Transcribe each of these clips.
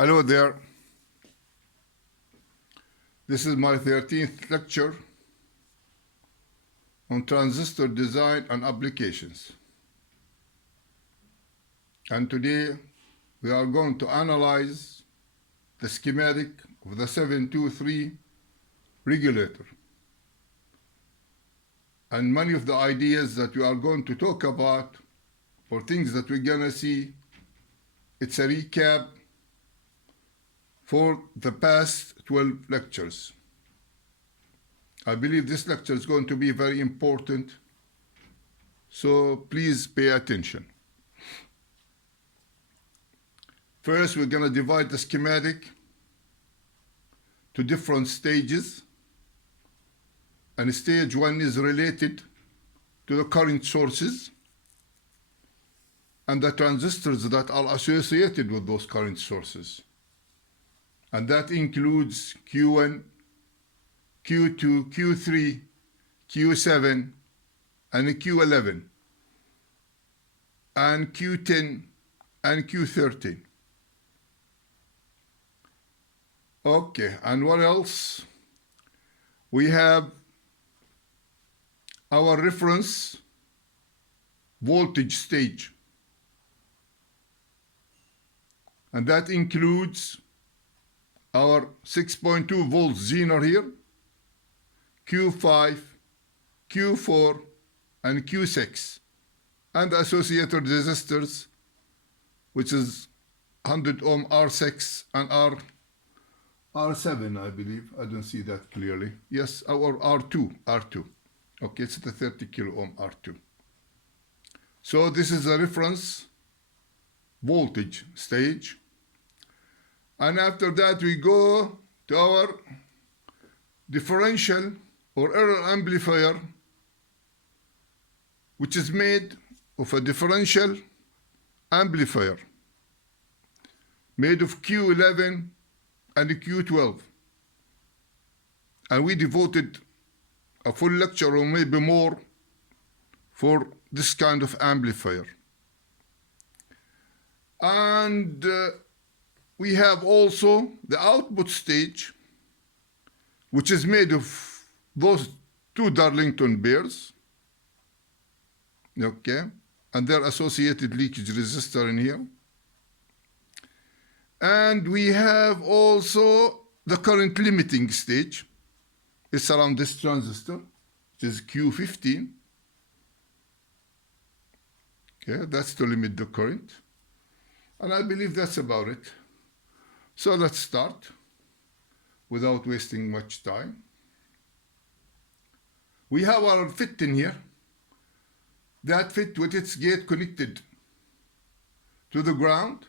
Hello there. This is my 13th lecture on transistor design and applications. And today we are going to analyze the schematic of the 723 regulator. And many of the ideas that we are going to talk about, or things that we're gonna see, it's a recap for the past 12 lectures. I believe this lecture is going to be very important, so please pay attention. First, we're going to divide the schematic to different stages, and stage 1 is related to the current sources and the transistors that are associated with those current sources. And that includes Q1, Q2, Q3, Q7, and Q11, and Q10, and Q13. Okay, and what else? We have our reference voltage stage, and that includes our 6.2 volts zener here, Q5, Q4, and Q6, and associated resistors, which is 100 ohm R6 and R7, I believe. I don't see that clearly. Yes, our R2. Okay, it's the 30 kilo ohm R2. So this is a reference voltage stage. And after that, we go to our differential or error amplifier, which is made of a differential amplifier made of Q11 and Q12. And we devoted a full lecture or maybe more for this kind of amplifier. And we have also the output stage, which is made of those two Darlington pairs, okay, and their associated leakage resistor in here. And we have also the current limiting stage. It's around this transistor, which is Q15. Okay, that's to limit the current. And I believe that's about it. So let's start without wasting much time. We have our FIT in here. That FIT with its gate connected to the ground.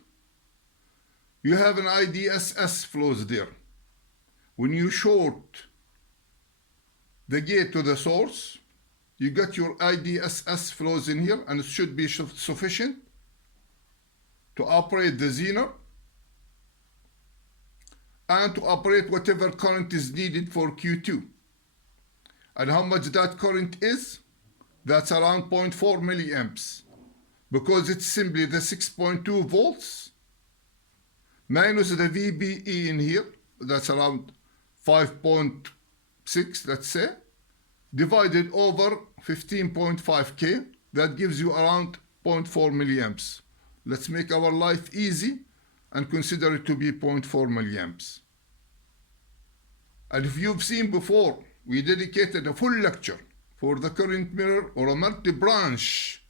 You have an IDSS flows there. When you short the gate to the source, you got your IDSS flows in here, and it should be sufficient to operate the zener and to operate whatever current is needed for Q2. And how much that current is? That's around 0.4 milliamps, because it's simply the 6.2 volts minus the VBE in here, that's around 5.6, let's say, divided over 15.5K, that gives you around 0.4 milliamps. Let's make our life easy and consider it to be 0.4 milliamps. And if you've seen before, we dedicated a full lecture for the current mirror or a multi-branch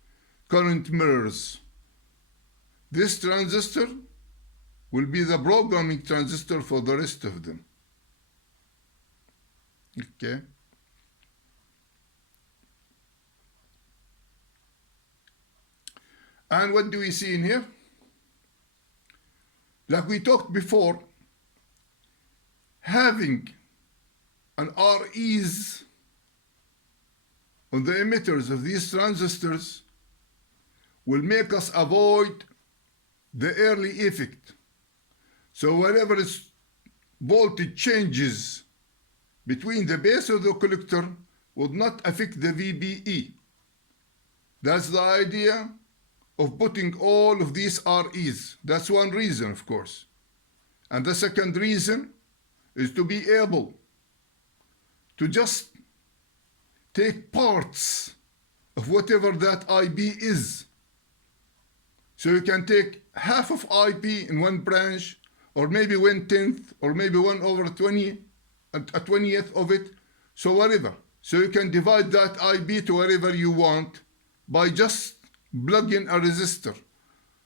current mirrors. This transistor will be the programming transistor for the rest of them. Okay. And what do we see in here? Like we talked before, having an REs on the emitters of these transistors will make us avoid the early effect. So whenever voltage changes between the base of the collector would not affect the VBE. That's the idea of putting all of these REs. That's one reason, of course. And the second reason is to be able to just take parts of whatever that IB is. So you can take half of IB in one branch, or maybe 1/10, or maybe 1/20, a 20th of it, so whatever. So you can divide that IB to wherever you want by just plugging a resistor.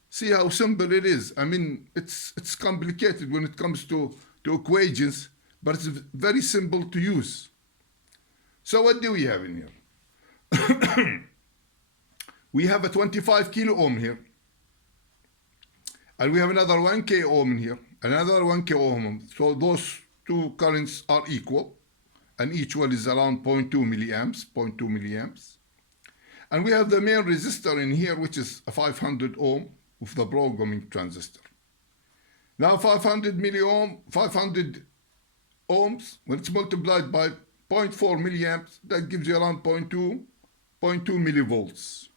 See how simple it is. I mean, it's complicated when it comes to equations, but it's very simple to use. So what do we have in here? We have a 25 kilo ohm here. And we have another 1K ohm in here, another 1K ohm. So those two currents are equal, and each one is around 0.2 milliamps, 0.2 milliamps. And we have the main resistor in here, which is a 500 ohm with the programming transistor. Now 500 ohms, when it's multiplied by 0.4 milliamps, that gives you around 0.2 millivolts.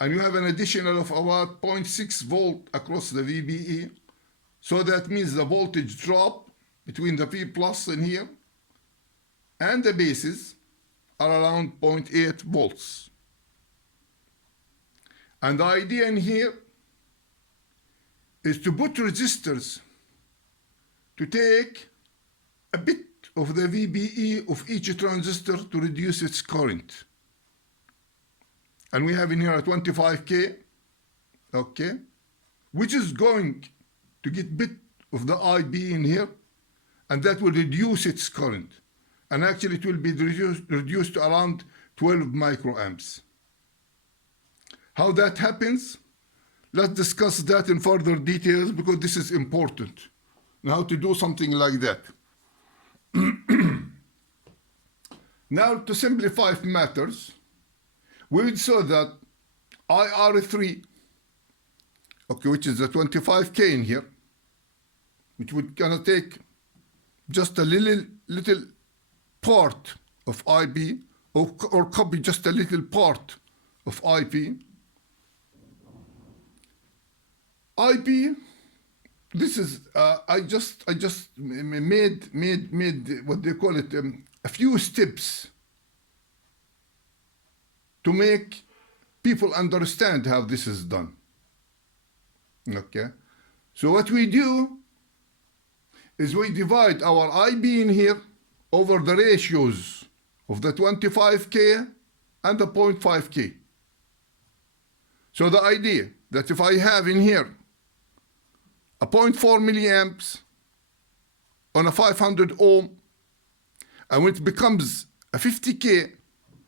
And you have an additional of about 0.6 volt across the VBE. So that means the voltage drop between the V plus in here and the bases are around 0.8 volts. And the idea in here is to put resistors to take a bit of the VBE of each transistor to reduce its current. And we have in here a 25K, okay, which is going to get bit of the IB in here, and that will reduce its current. And actually it will be reduced to around 12 microamps. How that happens? Let's discuss that in further details, because this is important. Now, how to do something like that. Now, to simplify matters, we would say that IR3, okay, which is the 25K in here, which would gonna take just a little part of IB, or copy just a little part of IB. IB, this is I just made what they call it, a few steps to make people understand how this is done. Okay, so what we do is we divide our IB in here over the ratios of the 25K and the 0.5K. So the idea that if I have in here a 0.4 milliamps on a 500 ohm, and when it becomes a 50K,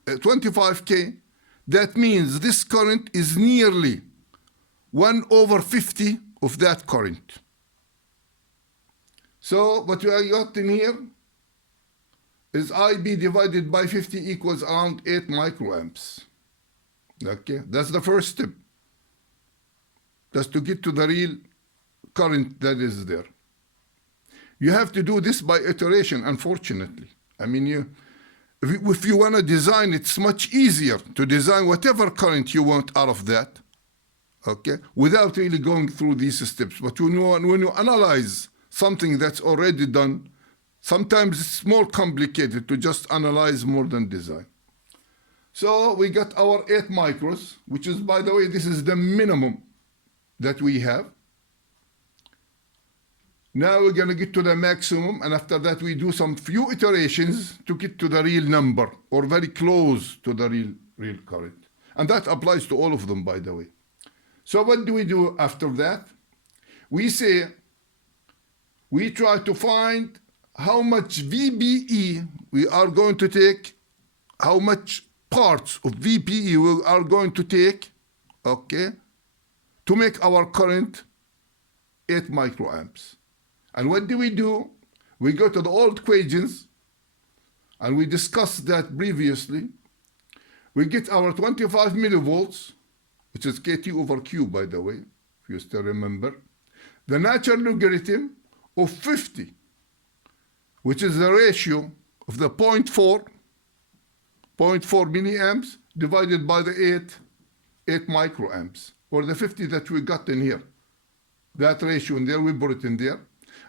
25K, that means this current is nearly 1/50 of that current. So what I got in here is IB divided by 50 equals around 8 microamps. Okay, that's the first step. Just to get to the real current that is there. You have to do this by iteration, unfortunately. I mean, if you want to design, it's much easier to design whatever current you want out of that, okay, without really going through these steps. But when you analyze something that's already done, sometimes it's more complicated to just analyze more than design. So we got our 8 micros, which is, by the way, this is the minimum that we have. Now we're going to get to the maximum, and after that we do some few iterations to get to the real number, or very close to the real current. And that applies to all of them, by the way. So what do we do after that? We say, we try to find how much VBE we are going to take, how much parts of VBE we are going to take, okay, to make our current 8 microamps. And what do? We go to the old equations, and we discussed that previously. We get our 25 millivolts, which is KT over Q, by the way, if you still remember. The natural logarithm of 50, which is the ratio of the 0.4 milliamps divided by the 8 microamps, or the 50 that we got in here. that ratio in there, we put it in there.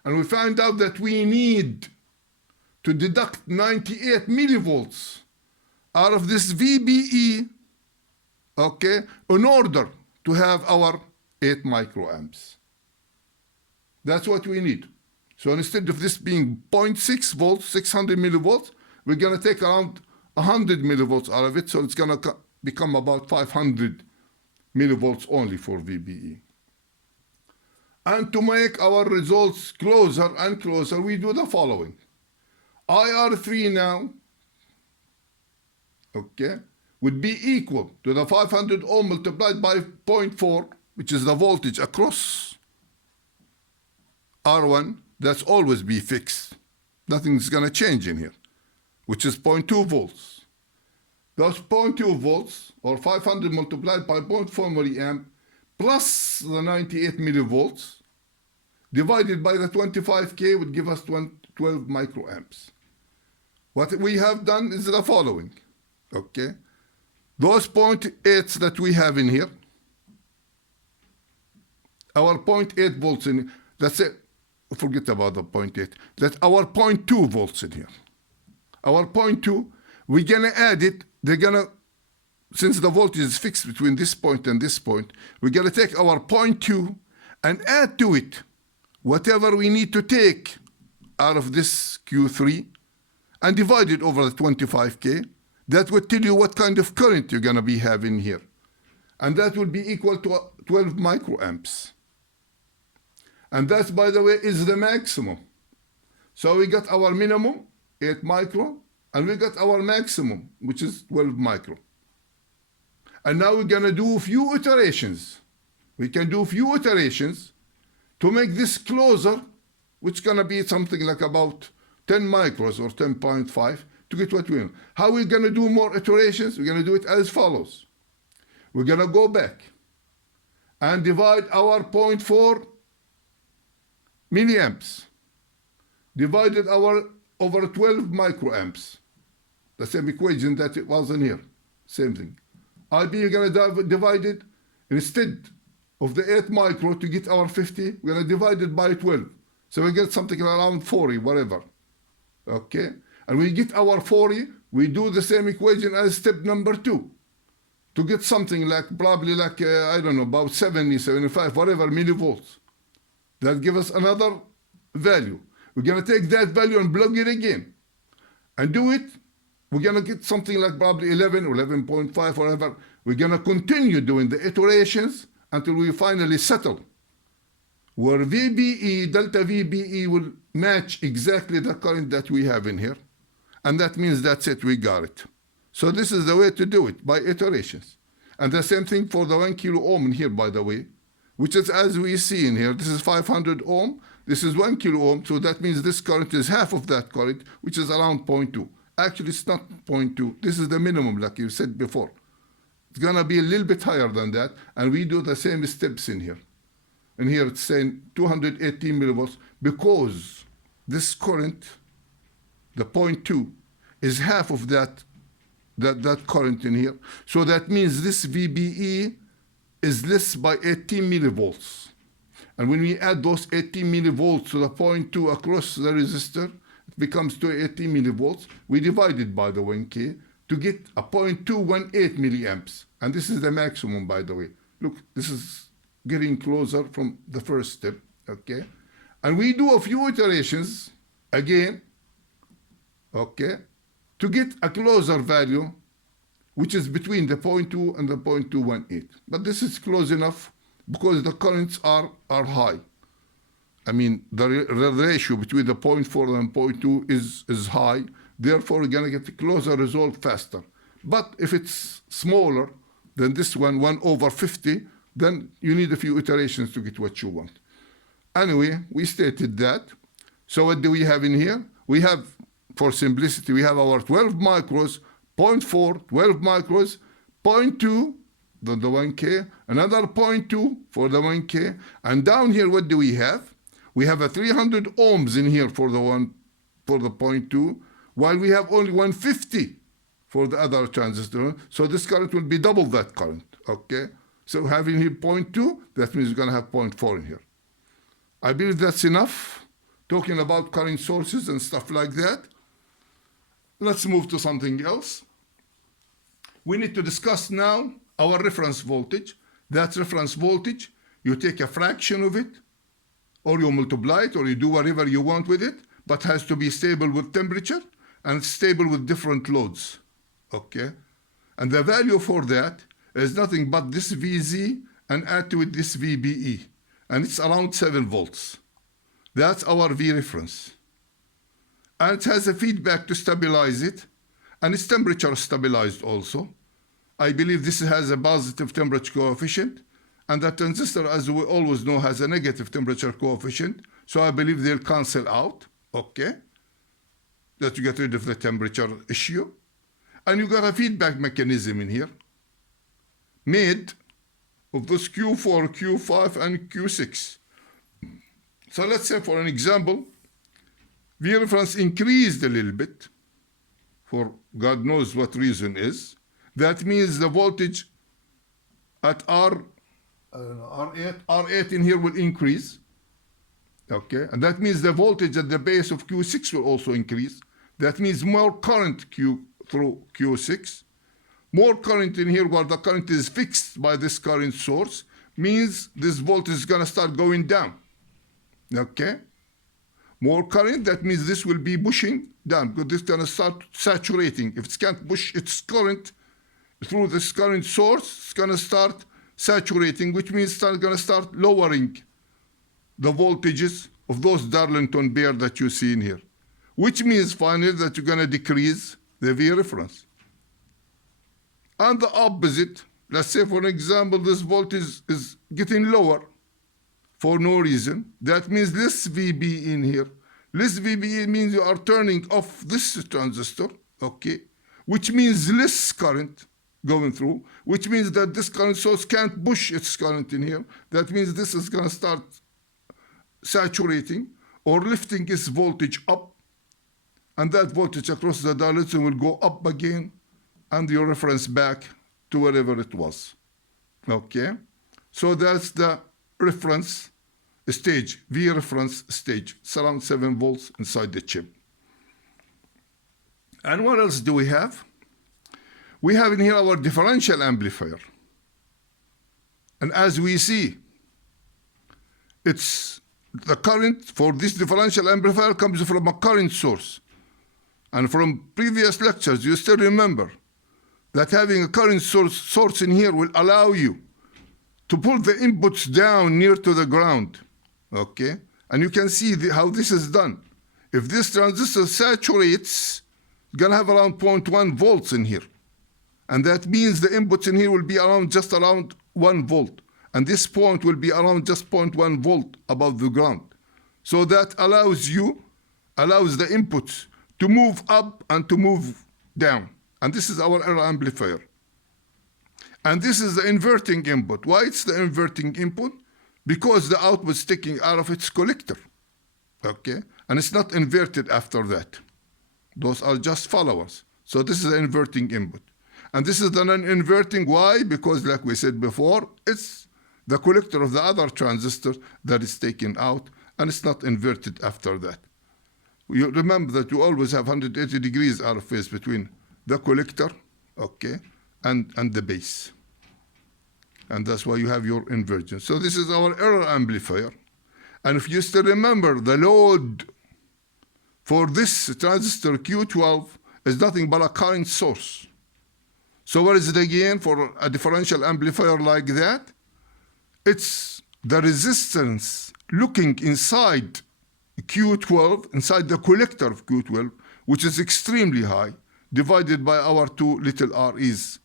And we find out that we need to deduct 98 millivolts out of this VBE, okay, in order to have our 8 microamps. That's what we need. So instead of this being 0.6 volts, 600 millivolts, we're going to take around 100 millivolts out of it, so it's going to become about 500 millivolts only for VBE. And to make our results closer and closer, we do the following. IR3 now, okay, would be equal to the 500 ohm multiplied by 0.4, which is the voltage across R1. That's always be fixed. Nothing's going to change in here, which is 0.2 volts. Those 0.2 volts, or 500 multiplied by 0.4 milliamp, plus the 98 millivolts, divided by the 25K would give us 12 microamps. What we have done is the following, okay? Those 0.8s that we have in here, our 0.8 volts in, that's it, forget about the 0.8, that's our 0.2 volts in here. Our 0.2, we're gonna add it, they're gonna, since the voltage is fixed between this point and this point, we're gonna take our 0.2 and add to it whatever we need to take out of this Q3 and divide it over the 25K. That would tell you what kind of current you're gonna be having here. And that would be equal to 12 microamps. And that, by the way, is the maximum. So we got our minimum, 8 micro, and we got our maximum, which is 12 micro. And now we're gonna do a few iterations. We can do a few iterations to make this closer, which is gonna be something like about 10 micros or 10.5 to get what we want. How are we gonna do more iterations? We're gonna do it as follows. We're gonna go back and divide our 0.4 milliamps, divided our over 12 microamps. The same equation that it was in here, same thing. IB, you're gonna divide it, instead of the 8 micro to get our 50, we're gonna divide it by 12. So we get something around 40, whatever, okay? And we get our 40, we do the same equation as step number 2 to get something like, probably like, I don't know, about 70, 75, whatever millivolts. That gives us another value. We're gonna take that value and plug it again and do it. We're gonna get something like probably 11, 11.5, whatever. We're gonna continue doing the iterations until we finally settle where VBE, delta VBE will match exactly the current that we have in here. And that means that's it, we got it. So this is the way to do it, by iterations. And the same thing for the 1 kilo ohm in here, by the way, which is as we see in here, this is 500 ohm, this is 1 kilo ohm, so that means this current is half of that current, which is around 0.2. Actually, it's not 0.2. This is the minimum, like you said before. It's gonna be a little bit higher than that, and we do the same steps in here. And here it's saying 218 millivolts, because this current, the 0.2, is half of that current in here. So that means this VBE is less by 18 millivolts. And when we add those 18 millivolts to the 0.2 across the resistor, it becomes 218 millivolts. We divide it by the 1K to get a 0.218 milliamps. And this is the maximum, by the way. Look, this is getting closer from the first step, okay? And we do a few iterations again, okay, to get a closer value, which is between the 0.2 and the 0.218. But this is close enough because the currents are high. I mean, the ratio between the 0.4 and 0.2 is high. Therefore, we're going to get a closer result faster. But if it's smaller than this one, 1/50, then you need a few iterations to get what you want. Anyway, we stated that. So what do we have in here? We have, for simplicity, we have our 12 micros, 0.4, 12 micros, 0.2, the 1K, another 0.2 for the 1K. And down here, what do we have? We have a 300 ohms in here for the 0.2, while we have only 150 for the other transistor. So this current will be double that current, okay? So having here 0.2, that means you're gonna have 0.4 in here. I believe that's enough talking about current sources and stuff like that. Let's move to something else. We need to discuss now our reference voltage. That reference voltage, you take a fraction of it, or you multiply it, or you do whatever you want with it, but has to be stable with temperature and stable with different loads. Okay? And the value for that is nothing but this VZ and add to it this VBE. And it's around 7 volts. That's our V reference. And it has a feedback to stabilize it, and its temperature stabilized also. I believe this has a positive temperature coefficient, and that transistor, as we always know, has a negative temperature coefficient, so I believe they'll cancel out, okay? That you get rid of the temperature issue. And you got a feedback mechanism in here, made of this Q4, Q5, and Q6. So let's say, for an example, V reference increased a little bit, for God knows what reason is. That means the voltage at R8 in here will increase. Okay, and that means the voltage at the base of Q6 will also increase. That means more current through Q6. More current in here where the current is fixed by this current source means this voltage is going to start going down. Okay? More current, that means this will be pushing down because this is going to start saturating. If it can't push its current through this current source, it's going to start saturating, which means it's going to start lowering the voltages of those Darlington pair that you see in here, which means finally that you're going to decrease the V reference. And the opposite, let's say for example, this voltage is getting lower for no reason. That means this VB in here. Less VB means you are turning off this transistor, okay, which means less current going through, which means that this current source can't push its current in here. That means this is going to start saturating or lifting its voltage up, and that voltage across the dielectric will go up again, and your reference back to wherever it was. Okay? So that's the reference stage, V reference stage. It's around 7 volts inside the chip. And what else do we have? We have in here our differential amplifier. And as we see, it's the current for this differential amplifier comes from a current source. And from previous lectures, you still remember that having a current source in here will allow you to pull the inputs down near to the ground, okay? And you can see how this is done. If this transistor saturates, it's gonna have around 0.1 volts in here. And that means the inputs in here will be just around 1 volt. And this point will be around just 0.1 volt above the ground. So that allows the inputs to move up and to move down. And this is our error amplifier. And this is the inverting input. Why it's the inverting input? Because the output is sticking out of its collector. Okay? And it's not inverted after that. Those are just followers. So this is the inverting input. And this is the non-inverting. Why? Because like we said before, it's the collector of the other transistor that is taken out, and it's not inverted after that. You remember that you always have 180 degrees out of phase between the collector, okay, and the base. And that's why you have your inversion. So this is our error amplifier. And if you still remember, the load for this transistor Q12 is nothing but a current source. So what is it again for a differential amplifier like that? It's the resistance looking inside Q12, inside the collector of Q12, which is extremely high, divided by our two little REs.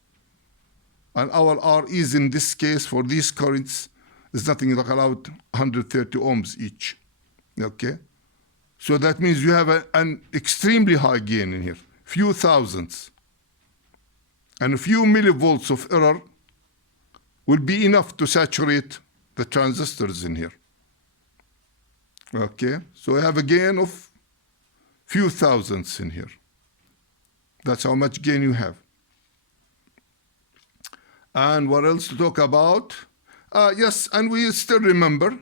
And our REs in this case for these currents is nothing like around 130 ohms each. Okay? So that means you have an extremely high gain in here, few thousands. And a few millivolts of error will be enough to saturate the transistors in here. Okay? So we have a gain of few thousands in here. That's how much gain you have. And what else to talk about? Yes, and we still remember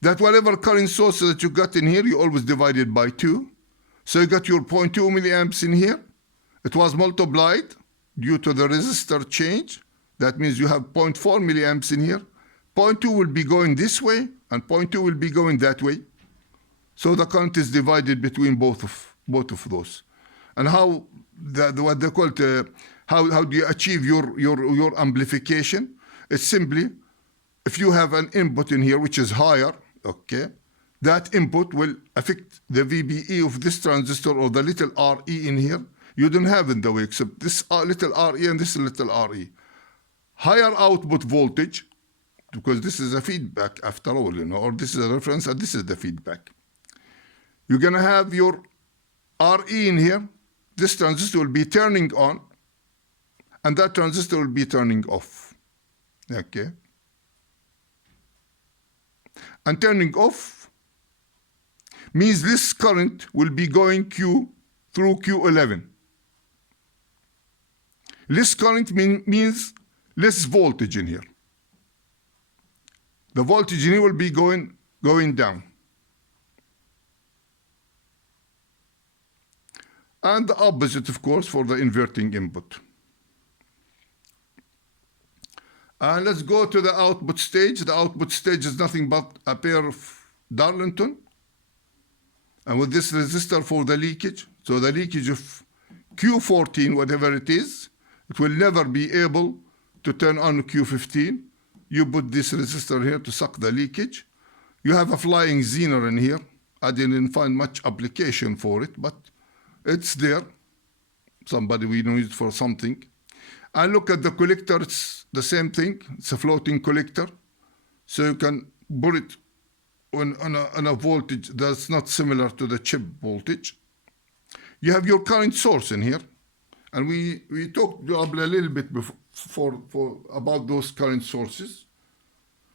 that whatever current source that you got in here, you always divide it by 2. So you got your 0.2 milliamps in here. It was multiplied due to the resistor change. That means you have 0.4 milliamps in here. 0.2 will be going this way, and 0.2 will be going that way. So the current is divided between both of those. And how what they call it, how do you achieve your amplification? It's simply, if you have an input in here which is higher, okay, that input will affect the VBE of this transistor, or the little RE in here. You don't have in the way except this little RE and this little RE. Higher output voltage, because this is a feedback after all, you know, or this is a reference and this is the feedback. You're gonna have your RE in here. This transistor will be turning on, and that transistor will be turning off. Okay. And turning off means this current will be going through Q11. Less current means less voltage in here. The voltage in here will be going down. And the opposite, of course, for the inverting input. And let's go to the output stage. The output stage is nothing but a pair of Darlington, and with this resistor for the leakage. So the leakage of Q14, whatever it is, it will never be able to turn on Q15. You put this resistor here to suck the leakage. You have a flying Zener in here. I didn't find much application for it, but it's there. Somebody we know it for something. And look at the collector, it's the same thing. It's a floating collector. So you can put it on a voltage that's not similar to the chip voltage. You have your current source in here. And we talked a little bit before about those current sources.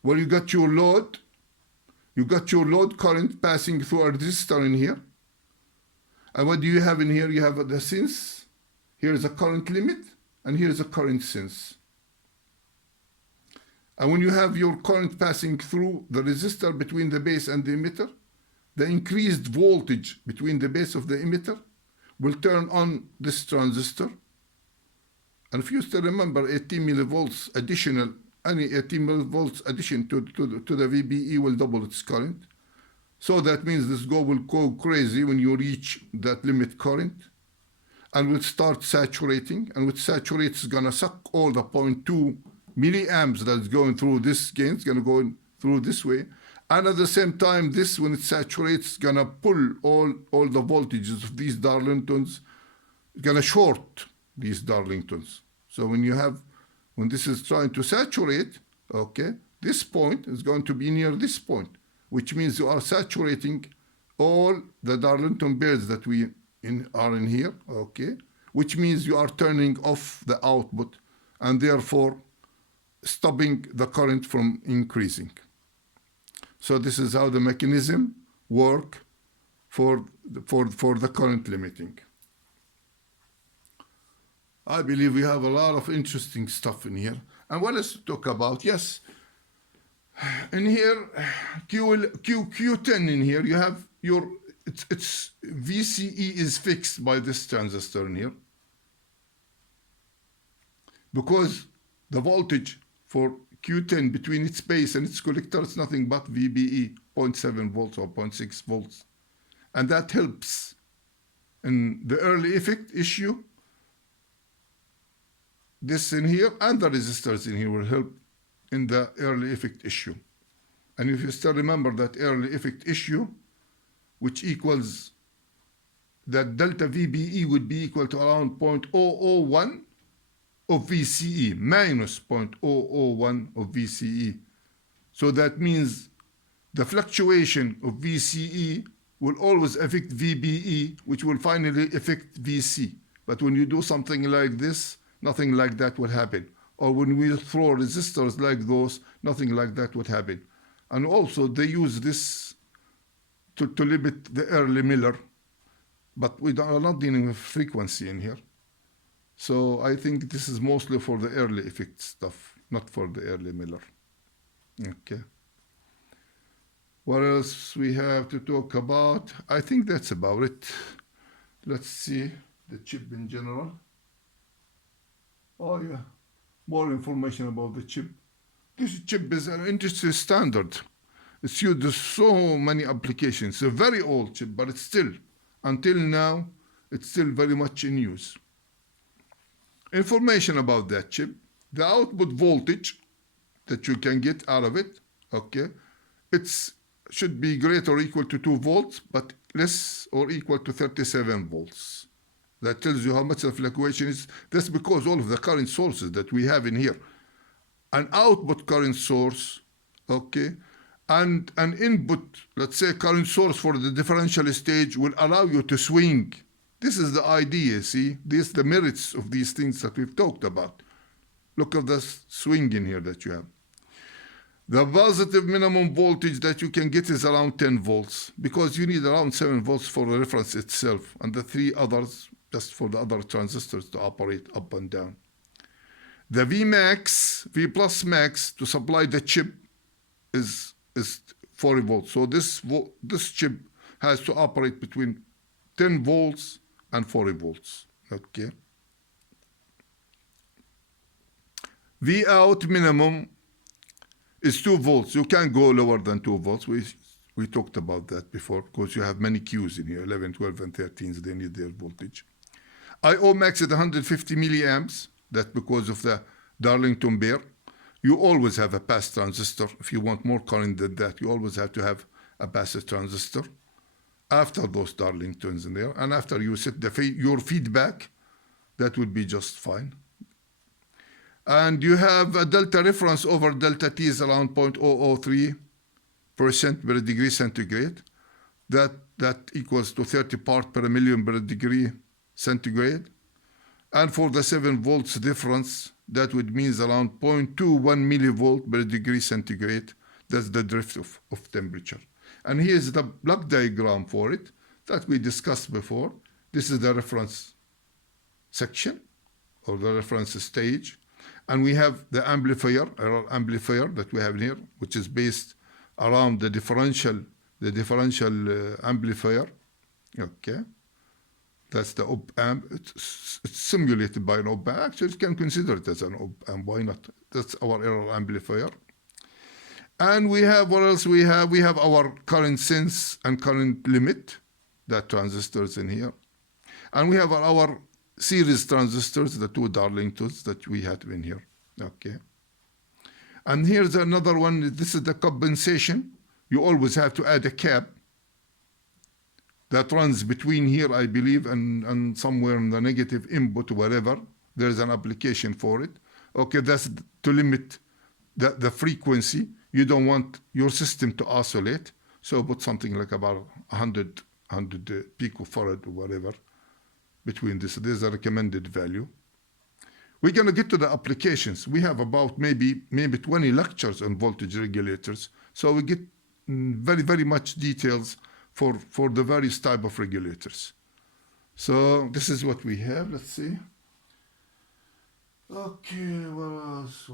Where you got your load current passing through a resistor in here. And what do you have in here? You have the sense. Here is a current limit, and here is a current sense. And when you have your current passing through the resistor between the base and the emitter, the increased voltage between the base of the emitter will turn on this transistor. And if you still remember, 18 millivolts additional, any 18 millivolts addition to the VBE will double its current. So that means this will go crazy when you reach that limit current, and will start saturating. And with saturate, it's gonna suck all the 0.2 milliamps that's going through this gain. It's gonna go through this way. And at the same time, this, when it saturates, it's gonna pull all the voltages of these Darlingtons. It's gonna short these Darlingtons. So when this is trying to saturate, okay, this point is going to be near this point, which means you are saturating all the Darlington pairs that are in here, okay, which means you are turning off the output and therefore stopping the current from increasing. So this is how the mechanism works for the current limiting. I believe we have a lot of interesting stuff in here. And what else to talk about? Yes, in here, Q10 in here, you have your, it's VCE is fixed by this transistor in here. Because the voltage for Q10 between its base and its collector is nothing but VBE, 0.7 volts or 0.6 volts. And that helps in the early effect issue. This in here and the resistors in here will help in the early effect issue. And if you still remember that early effect issue, which equals that delta VBE would be equal to around 0.001 of VCE minus 0.001 of VCE. So that means the fluctuation of VCE will always affect VBE, which will finally affect VC. But when you do something like this, nothing like that would happen. Or when we throw resistors like those, nothing like that would happen. And also they use this to limit the early Miller, but we are not dealing with frequency in here. So I think this is mostly for the early effect stuff, not for the early Miller. Okay. What else we have to talk about? I think that's about it. Let's see the chip in general. Oh yeah, more information about the chip. This chip is an industry standard. It's used in so many applications. It's a very old chip, but it's still, until now, it's still very much in use. Information about that chip. The output voltage that you can get out of it, okay, it's should be greater or equal to 2 volts, but less or equal to 37 volts. That tells you how much the fluctuation is. That's because all of the current sources that we have in here, an output current source, okay, and an input, let's say current source for the differential stage will allow you to swing. This is the idea, see? This is the merits of these things that we've talked about. Look at the swing in here that you have. The positive minimum voltage that you can get is around 10 volts because you need around 7 volts for the reference itself and the 3 others just for the other transistors to operate up and down. The V plus max to supply the chip is 40 volts. So this chip has to operate between 10 volts and 40 volts. Okay. V out minimum is 2 volts. You can't go lower than 2 volts. We talked about that before because you have many Qs in here, 11, 12, and 13s. They need their voltage. IO max at 150 milliamps. That's because of the Darlington Bear. You always have a passive transistor. If you want more current than that, you always have to have a passive transistor after those Darlingtons in there. And after you set your feedback, that would be just fine. And you have a delta reference over delta T is around 0.003% per degree centigrade. That equals to 30 parts per million per degree centigrade. And for the 7 volts difference, that would mean around 0.21 millivolt per degree centigrade. That's the drift of temperature. And here's the block diagram for it that we discussed before. This is the reference section or the reference stage. And we have the amplifier that we have here, which is based around the differential amplifier. Okay. That's the op-amp. It's simulated by an op-amp. Actually, you can consider it as an op-amp. Why not? That's our error amplifier. And we have, what else we have? We have our current sense and current limit, that transistors in here. And we have our series transistors, the 2 Darlingtons that we had in here. Okay. And here's another one. This is the compensation. You always have to add a cap that runs between here, I believe, and somewhere in the negative input, wherever. There's an application for it. Okay, that's to limit the frequency. You don't want your system to oscillate. So put something like about 100 picofarad or whatever between this. There's a recommended value. We're going to get to the applications. We have about maybe 20 lectures on voltage regulators. So we get very, very much details for the various type of regulators. So this is what we have. Let's see. Okay, what else?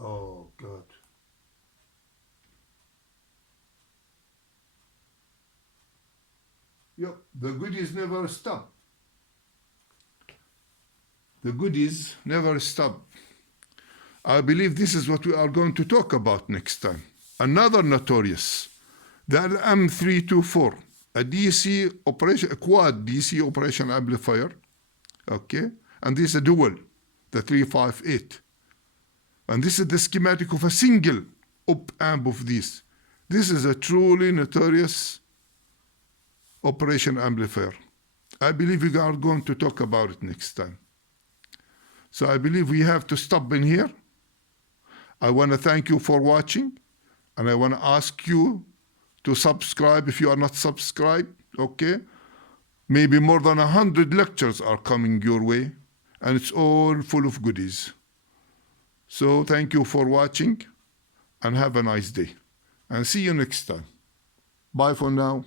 Oh, God. Yep, the goodies never stop. The goodies never stop. I believe this is what we are going to talk about next time. Another notorious, the LM723, a quad DC operation amplifier. Okay, and this is a dual, the 358. And this is the schematic of a single op-amp of this. This is a truly notorious operation amplifier. I believe we are going to talk about it next time. So I believe we have to stop in here. I want to thank you for watching, and I want to ask you to subscribe if you are not subscribed, okay? Maybe more than 100 lectures are coming your way, and it's all full of goodies. So thank you for watching, and have a nice day. And see you next time. Bye for now.